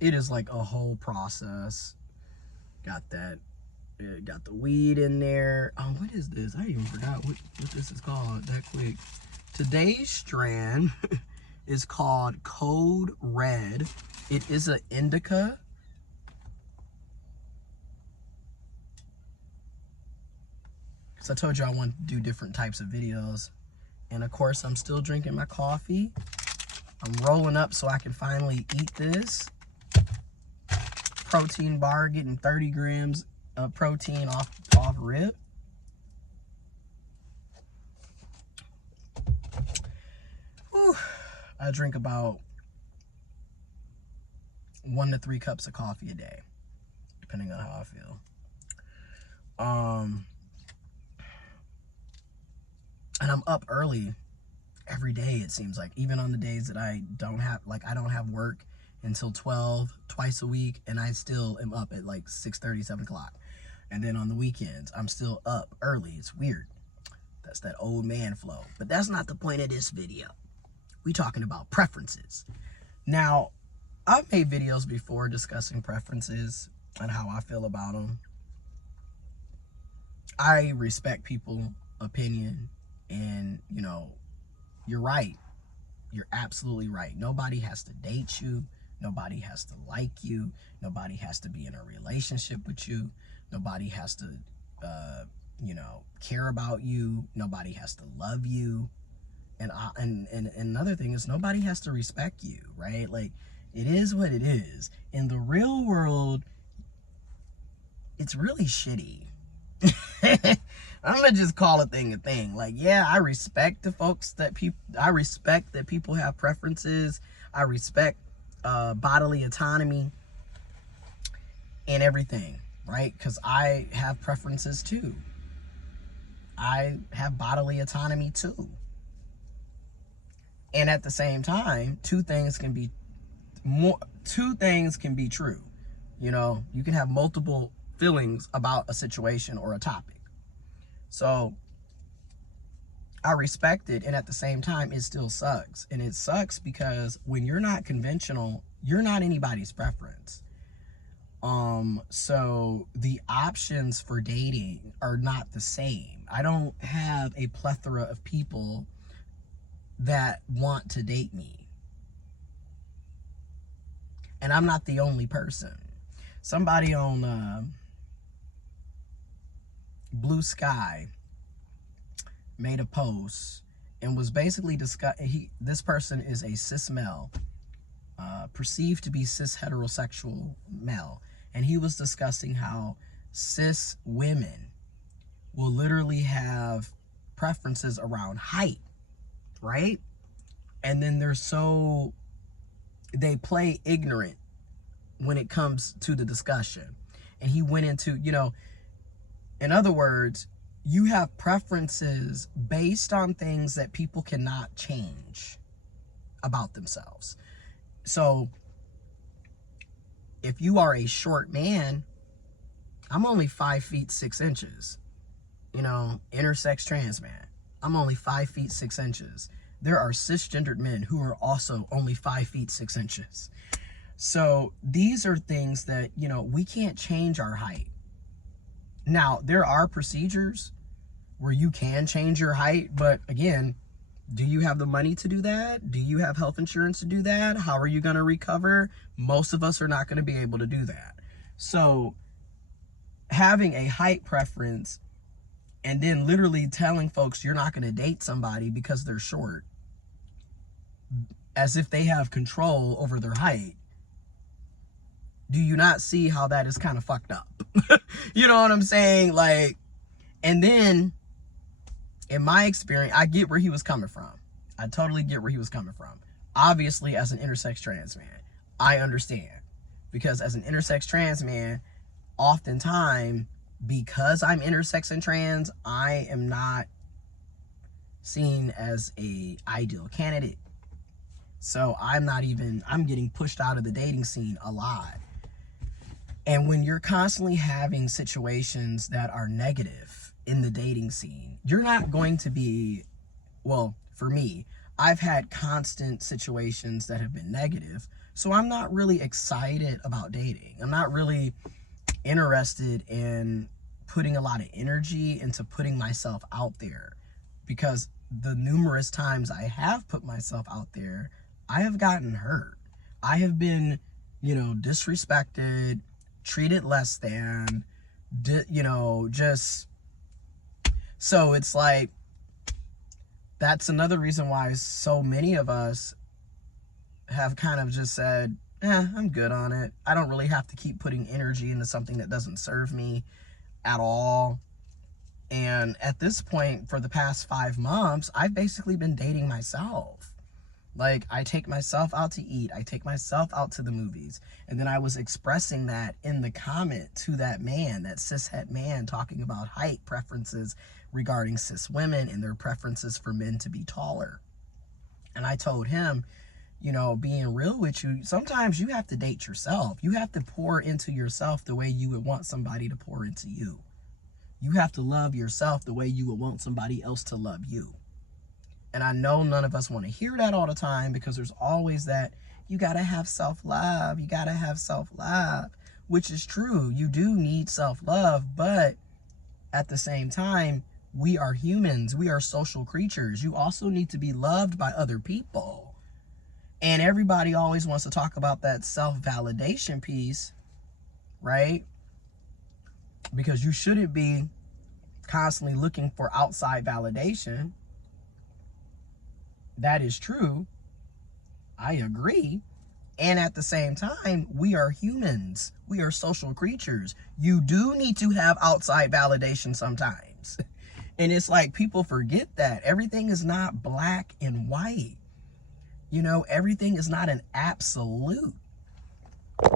It is like a whole process. Got that. Got the weed in there. Oh, what is this? I even forgot what this is called that quick. Today's strand is called Code Red. It is an indica. So I told you I want to do different types of videos. And of course, I'm still drinking my coffee. I'm rolling up so I can finally eat this. Protein bar, getting 30 grams of protein off rip. Whew. I drink about 1 to 3 cups of coffee a day, depending on how I feel. And I'm up early every day, it seems like, even on the days that I don't have work until 12 twice a week, and I still am up at like 6:30, 7 o'clock. And then on the weekends, I'm still up early. It's weird. That's that old man flow. But that's not the point of this video. We talking about preferences. Now, I've made videos before discussing preferences and how I feel about them. I respect people's opinion, and, you know, you're right. You're absolutely right. Nobody has to date you. Nobody has to like you. Nobody has to be in a relationship with you. Nobody has to, care about you. Nobody has to love you. And another thing is, nobody has to respect you, right? Like, it is what it is. In the real world, it's really shitty. I'm gonna just call a thing a thing. Like, yeah, I respect the folks that I respect that people have preferences. I respect bodily autonomy and everything, right? Because I have preferences too. I have bodily autonomy too. And at the same time, two things can be true. You know, you can have multiple feelings about a situation or a topic. So I respect it, and at the same time, it still sucks. And it sucks because when you're not conventional, you're not anybody's preference. So the options for dating are not the same. I don't have a plethora of people that want to date me. And I'm not the only person. Somebody on Blue Sky made a post and was basically this person is a cis male, perceived to be cis heterosexual male, and he was discussing how cis women will literally have preferences around height, right? And then they play ignorant when it comes to the discussion. And he went into, in other words, you have preferences based on things that people cannot change about themselves. So if you are a short man, I'm only 5 feet 6 inches. Intersex trans man, I'm only 5 feet 6 inches. There are cisgendered men who are also only 5 feet 6 inches. So these are things that, we can't change our height. Now, there are procedures where you can change your height, but again, do you have the money to do that? Do you have health insurance to do that? How are you going to recover? Most of us are not going to be able to do that. So having a height preference and then literally telling folks you're not going to date somebody because they're short, as if they have control over their height, do you not see how that is kind of fucked up? You know what I'm saying? Like, and then in my experience, I get where he was coming from. I totally get where he was coming from. Obviously, as an intersex trans man, I understand. Because as an intersex trans man, oftentimes, because I'm intersex and trans, I am not seen as a ideal candidate. So I'm getting pushed out of the dating scene a lot. And when you're constantly having situations that are negative in the dating scene, you're not going to be, well, for me, I've had constant situations that have been negative, So I'm not really excited about dating. I'm not really interested in putting a lot of energy into putting myself out there, because the numerous times I have put myself out there, I have gotten hurt. I have been, disrespected, treated less than, just, so it's like, that's another reason why so many of us have kind of just said, I'm good on it. I don't really have to keep putting energy into something that doesn't serve me at all. And at this point, for the past 5 months, I've basically been dating myself. Like, I take myself out to eat. I take myself out to the movies. And then I was expressing that in the comment to that man, that cishet man, talking about height preferences regarding cis women and their preferences for men to be taller. And I told him, being real with you, sometimes you have to date yourself. You have to pour into yourself the way you would want somebody to pour into you. You have to love yourself the way you would want somebody else to love you. And I know none of us want to hear that all the time, because there's always that, you got to have self-love. You got to have self-love, which is true. You do need self-love, but at the same time, we are humans. We are social creatures. You also need to be loved by other people. And everybody always wants to talk about that self-validation piece, right? Because you shouldn't be constantly looking for outside validation. That is true. I agree. And at the same time, we are humans. We are social creatures. You do need to have outside validation sometimes. And it's like, people forget that. Everything is not black and white. Everything is not an absolute.